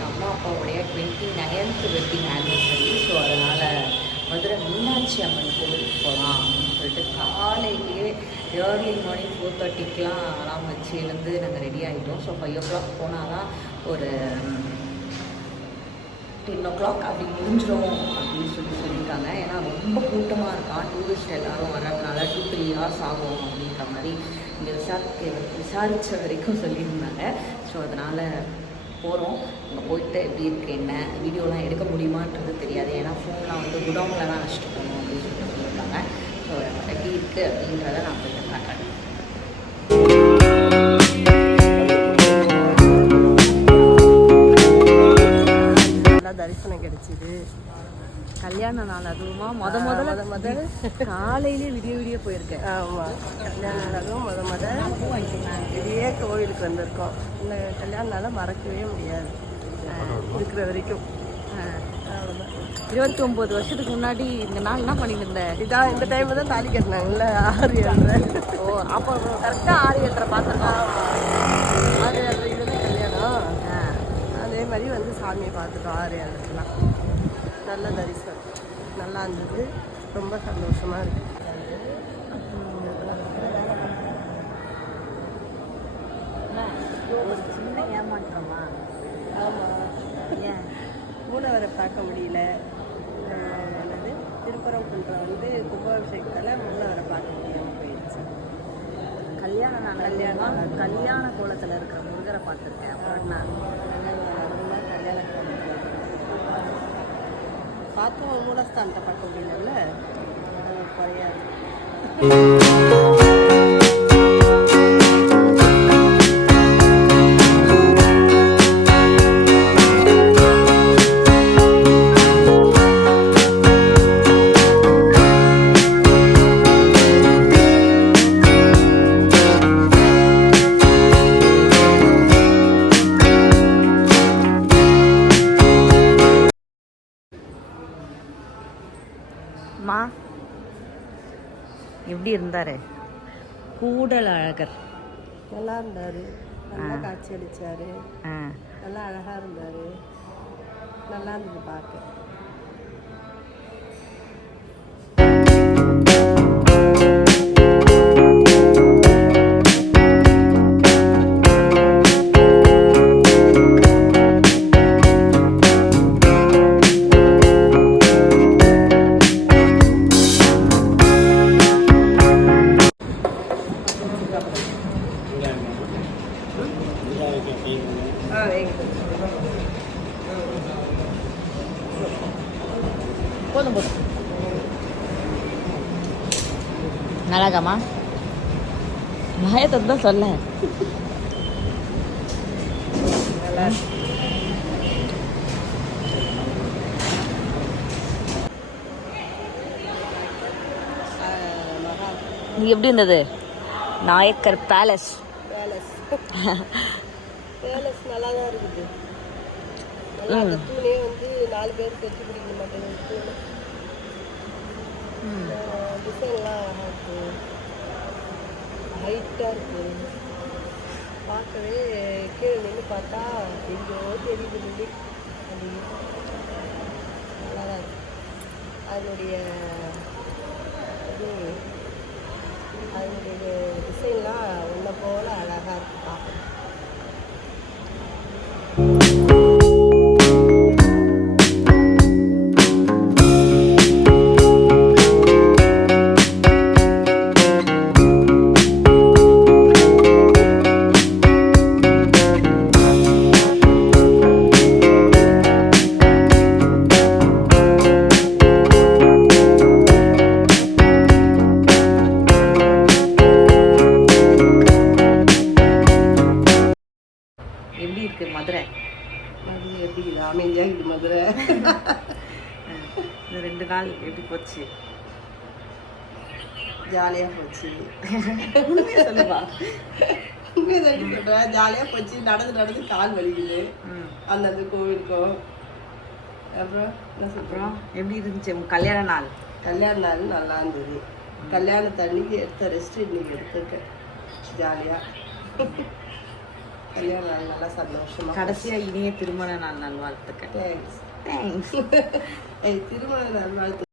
எங்கள் அம்மா அப்பாவுடைய 29th வெட்டிங் ஆனிவர்சரி. ஸோ அதனால் மதுரை மீனாட்சி அம்மன் கோவிலுக்கு போகலாம் அப்படின்னு சொல்லிட்டு காலையிலேயே ஏர்லி மார்னிங் 4:30க்கெலாம் அலாம் வச்சு எழுந்து நாங்கள் ரெடி ஆகிட்டோம். ஸோ 5 o'clock போனால் தான் ஒரு 10 o'clock அப்படி முடிஞ்சிடும் அப்படின்னு சொல்லியிருக்காங்க. ஏன்னா ரொம்ப கூட்டமாக இருக்கான், டூரிஸ்ட் எல்லோரும் வர்றதுனால 2-3 hours ஆகும் அப்படின்ற மாதிரி இங்கே விசாரித்த வரைக்கும் சொல்லியிருந்தாங்க. ஸோ அதனால் போகிறோம். அங்கே போயிட்டு எப்படி இருக்குது என்ன வீடியோலாம் எடுக்க முடியுமான்றது தெரியாது. ஏன்னா ஃபோன்லாம் வந்து குடவுனில் தான் வச்சுட்டு போகணும் அப்படின்னு சொல்லியிருக்காங்க. ஸோ எப்படி இருக்குது அப்படின்றத நான் போயிட்டு காட்டுறேன். தரிசனம் கிடைச்சிது. கல்யாண நாள் அதுவுமா முதல்ல காலையிலே விடிய போயிருக்கேன். ஆமாம், கல்யாண நாளும் இதே கோவிலுக்கு வந்திருக்கோம். இந்த கல்யாண நாளை மறக்கவே முடியாது இருக்கிற வரைக்கும். அவ்வளோதான். 29 வருஷத்துக்கு முன்னாடி இந்த நாள் என்ன பண்ணிட்டு இருந்தேன்? இதான் இந்த டைமில் தான் தாலி கட்டினாங்கல்ல, 6-7. ஓ, அப்போ கரெக்டாக 6-7 பார்த்துருக்கோம். 6-7 இதுதான் கல்யாணம். அதே மாதிரி வந்து சாமியை பார்த்துட்டோம் 6-7லாம். நல்ல தரிசனம் நல்லா இருந்தது. ரொம்ப சந்தோஷமாக இருக்குது. ஒரு சின்ன ஏமாற்றமா? ஆமாம், ஏன் மூலவரை பார்க்க முடியல. என்னது திருப்பரங்குன்றம் வந்து கும்பாபிஷேகத்தில் மூலவரை பார்க்க முடியாமல் போயிடுச்சு. கல்யாண கோலத்தில் இருக்கிற முருகரை பார்த்துருக்கேன். அப்புறம் கல்யாண கோலத்தில் பார்த்தோம். மூலஸ்தானத்தை பார்க்க முடியல, குறையாது. எப்படி இருந்தாரு கூடல் அழகர்? நல்லா இருந்தார், நல்லா காட்சி அளித்தார், நல்லா அழகாக இருந்தார், நல்லா இருந்தது பார்க்க. போதும் நல்லாக்காமா பயத்தை தான் சொல்ல. நீ எப்படி இருந்தது? நாயக்கர் பேலஸ் நல்லா தான் இருக்குது. நல்லா தூணே வந்து 4 பேருக்கு வச்சு பிடிக்க மாட்டேங்குது. டிசைன்லாம் அழகாக இருக்குது, ஹைட்டாக இருக்குது. பார்க்கவே கீழே நின்று பார்த்தா எங்கேயோ தெரியுது. அது நல்லா தான் இருக்குது. அதனுடைய டிசைன்லாம் ஒன்றை போல் அழகாக இருக்குது பார்க்க. எப்படி இருக்கு மதுரை? எப்படி இது அமைதியாக இருக்குது மதுரை. இந்த 2 நாள் எப்படி போச்சு? ஜாலியாக போச்சு. சொல்லுவா. சொல்கிறேன், ஜாலியாக போச்சு. நடந்து கால் வலிக்குது அந்தந்த கோவிலுக்கும். அப்புறம் என்ன சொல்கிறோம், எப்படி இருந்துச்சு உங்கள் கல்யாண நாள்? கல்யாண நாள் நல்லா இருந்தது. கல்யாணத்து அன்னைக்கு எடுத்த ரெஸ்ட் இன்னைக்கு எடுத்துருக்கேன் ஜாலியாக. கல்யாண நாள் நல்லா சந்தோஷமா. கடைசியா இனிய திருமண நாள் நல்வாழ்த்துக்கள். தேங்க்ஸ். தேங்க்ஸ். திருமண நாள் வாழ்த்து